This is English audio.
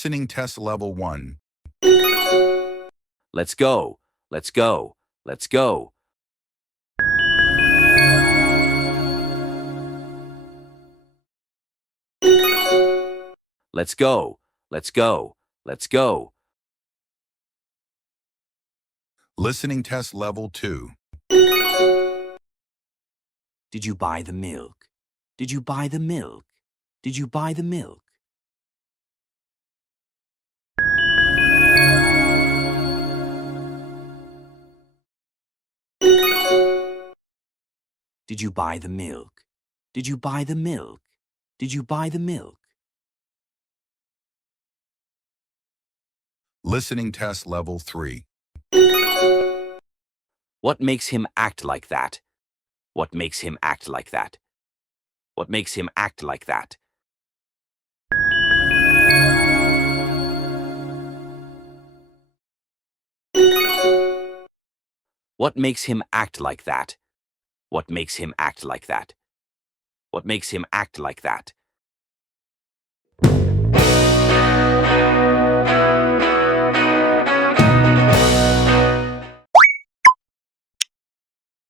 Listening test level 1. Let's go. Let's go. Let's go. Let's go. Let's go. Let's go. Listening test level 2. Did you buy the milk? Did you buy the milk? Did you buy the milk? Did you buy the milk? Did you buy the milk? Did you buy the milk? Listening test level 3. What makes him act like that? What makes him act like that? What makes him act like that? What makes him act like that? What makes him act like that? What makes him act like that?